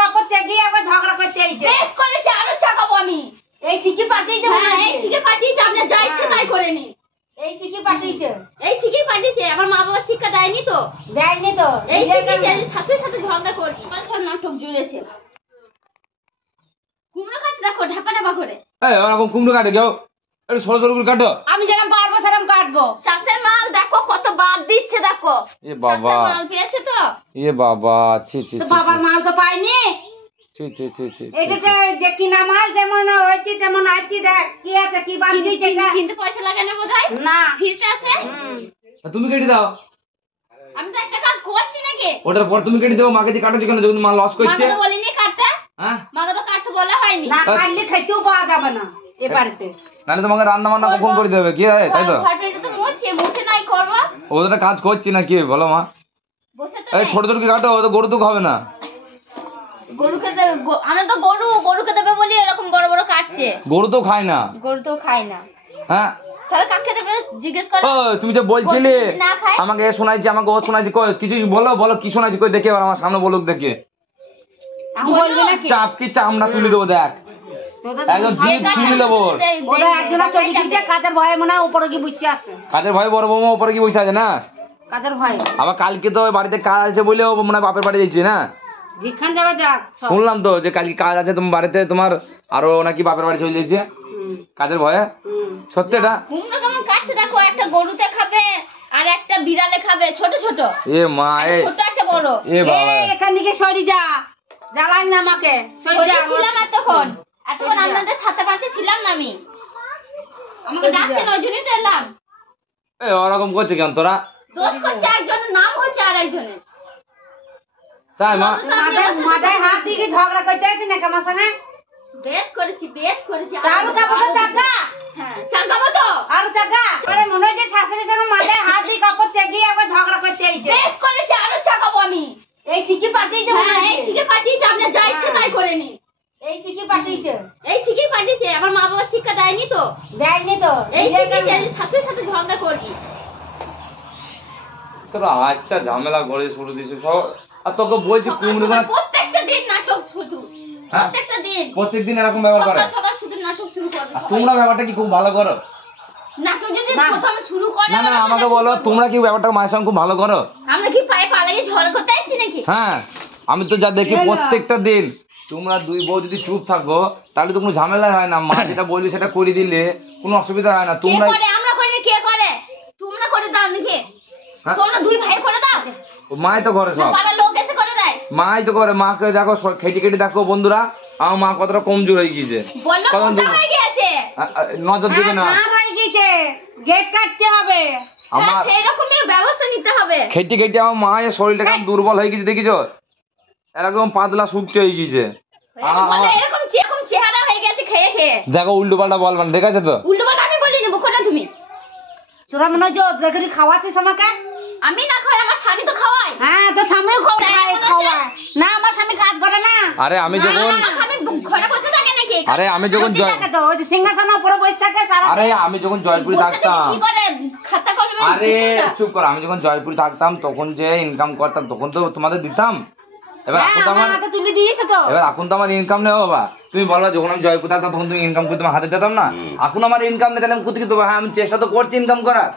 কাপড় চেগিয়ে আবার ঝগড়া করতে আইছে। বেশ করেছে, আরো চাকাবো আমি। এই শিখি পাঠিয়েছে। হ্যাঁ, এই শিখে পাঠিয়েছে, আপনি যা ইচ্ছে তাই করে নিন। এই শিখি পাঠিয়েছে। এই শিখেই পাঠিয়েছে, আমার মা বাবা শিক্ষা দেয়নি তো। দেয়নি তো। এই শিখেছে, সাথে সাথে ঝগড়া করবি। সব নাটক জুড়েছে। কুমড়ো কাটছে দেখো, ঢাপা ঢাপা করে। এই ওরকম কুমড়ো কাটে কেউ? একটু সরু সরু করে কাটো। আমি যেরকম পারবো সেরকম কাটবো। চাষের মাল দেখো কত বাদ দিচ্ছে দেখো। এ বাবা, চাষের মাল পেয়েছে তো। এ বাবা, ছি ছি তো ছি বাবার মাল তো পাইনি। ছি ছি ছি ছি। এটা যে কিনা মাল যেমন হয়েছে তেমন আছি। দেখ কি আছে, কি বাদ দিয়েছে না। কিন্তু পয়সা লাগে না বোধহয়। না ফিরতে আছে। তুমি কেটে দাও। আমি তো একটা কাজ করছি নাকি। ওটার পর তুমি কেটে দাও। মাকে যে কাটো কেন, যখন মাল লস করছে? মাকে তো বলিনি কাটতে। হ্যাঁ, মাকে তো কাটতে বলা হয়নি। না কাটলে খাইতেও পাওয়া যাবে না এ বাড়িতে। নাহলে তোমাকে রান্না বান্না কখন করে দেবে? কি হয় তাই তো? ঘরটা তো মুছে নাই করবো। ওদের কাজ করছি না কি বলো মা? বসে তো এই নেই। ছোট ছোট কি কাটো, ও তো গরু তো খাবে না। গরুকে দেবে, আমরা তো গরুকে দেবে বলি এরকম বড় বড় কাটছে। গরু তো খায় না। গরু তো খায় না। হ্যাঁ, তাহলে কাকে দেবে জিজ্ঞেস করো। ও তুমি যে বলছিলে গরু যদি না খায়? আমাকে এ শোনাইছি, আমাকে ও শোনাইছি, কই কিছু বলো বলো কি শোনাইছি, কই দেখে এবার আমার সামনে বলুক দেখে। বলবে নাকি? চাপ কি চামড়া তুলে দেবো দেখ, একদম জিভ ছিঁড়ে দেবো। ওরা একজনা চলে গিয়েছে কাজের ভয়ে, মনে হয় উপরে কি বসে আছে। কাজের ভয় বড় বৌমা উপরে কি বসে আছে না? কাজের ভয়ে। আবার কালকে তো বাড়িতে কাজ আছে বলে ও মনে হয় বাপের বাড়ি যাচ্ছে না? যেখান যাবে যাক সব। শুনলাম তো যে কালকে কাজ আছে তোমার বাড়িতে, তোমার আরো নাকি বাপের বাড়ি চলে যাচ্ছে কাজের ভয়ে। সত্যি এটা? কুমড়ো কেমন কাটছে দেখো, একটা গরুতে খাবে আর একটা বিড়ালে খাবে, ছোট ছোট। এ মা, এ ছোট একটা বড়। এ বাবা, এখান থেকে সরি যা, জ্বালাই না আমাকে। সরি যা। ছিলাম এতক্ষণ আপনাদের সাথে পাশে ছিলাম না আমি। আমাকে ডাকছেন ওই জন্যই তো এলাম। এ ওরকম করছে কেন তোরা? দোষ করছে একজনের, নাম হচ্ছে আর একজনের। তাই মা? মাথায় হাত দিয়ে ঝগড়া করতে আছে না আমার সঙ্গে। বেশ করেছি, বেশ করেছি। আরো কাপড় চাকা। হ্যাঁ, চাকাবো তো। আরো চাকা। আরে মনে হয় যে শাশুড়ির সঙ্গে মাথায় হাত দিয়ে কাপড় চেগিয়ে আবার ঝগড়া করতে আইছে। বেশ করেছি, আরো চাকাবো আমি। এই শিখি পাঠিয়েছে। হ্যাঁ, এই শিখে পাঠিয়েছে, আপনি যা ইচ্ছে তাই করে নিন। এই শিখি পাঠিয়েছে। এই শিখেই পাঠিয়েছে, আমার মা বাবা শিক্ষা দেয়নি তো। দেয়নি তো। এই শিখেছে, সাথে সাথে ঝগড়া করবি। তোরা আচ্ছা ঝামেলা করে শুরু দিছে সব। আর তোকে বলছি কুমড়ো গাছ প্রত্যেকটা দিন নাটক শুধু। প্রত্যেকটা দিন। প্রত্যেকদিন এরকম ব্যবহার করে। সকাল সকাল শুধু নাটক শুরু করবে। আর তোমরা ব্যাপারটা কি খুব ভালো করো? নাটক যদি প্রথম শুরু করে। না না, আমাকে বলো তোমরা কি ব্যাপারটা মায়ের সঙ্গে খুব ভালো করো? আমরা কি পায়ে পা লাগিয়ে ঝগড়া করতে আসছি নাকি? হ্যাঁ, আমি তো যা দেখি প্রত্যেকটা দিন তোমরা দুই বউ যদি চুপ থাকো তাহলে তো কোনো ঝামেলা হয় না। মা যেটা বলবি সেটা করে দিলে কোনো অসুবিধা হয় না। কে তোমরা করে? আমরা করি না, কে করে? তোমরা করে দাও নাকি? তোমরা দুই ভাই করে দাও? মাই তো করে সব। পাড়ার লোক এসে করে দেয়? মাই তো করে। মাকে দেখো খেটে খেটে দেখো বন্ধুরা, আমার মা কতটা কমজোর হয়ে গিয়েছে। বললো মোটা হয়ে গেছে। নজর দেবে না। আর হয়ে গেছে, গেট কাটতে হবে। আমার সেই রকমই ব্যবস্থা নিতে হবে। খেটে খেটে আমার মায়ের শরীরটা কেমন দুর্বল হয়ে গেছে দেখিছো? এরকম পাতলা শুকিয়ে হয়ে গিয়েছে। বলে এরকম চেহারা হয়ে গেছে খেয়ে খেয়ে। দেখো উল্টো পাল্টা বলবেন, ঠিক আছে তো? উল্টো পাল্টা আমি বলি নেবো কোটা তুমি। তোরা মনে হয় যে খাওয়াতিস আমাকে। আমি না খাই, আমার স্বামী তো খাওয়ায়। হ্যাঁ, তো স্বামীও খাওয়ায়। না, আমার স্বামী কাজ করে না। আরে আমি যখন আমার স্বামী ঘরে বসে থাকে নাকি? আরে আমি যখন সিংহাসনের উপরে বসে থাকে সারা। আরে আমি যখন জয়পুরে বসে থাকতাম, থেকে কি করে? খাতা কলমে আরে দিত না? চুপ কর, আমি যখন জয়পুরে থাকতাম তখন যে ইনকাম করতাম তখন তো তোমাদের দিতাম। এবার এখন তো আমার তুমি দিয়েছো তো। এবার এখন তো আমার ইনকাম নেই বাবা। তুমি বলবা যখন আমি জয়পুর থাকতাম তখন তুমি ইনকাম করে তোমার হাতে দিতাম না। এখন আমার ইনকাম নেই, তাহলে আমি কোথায় দেবো? হ্যাঁ, আমি চেষ্টা তো করছি ইনকাম করার।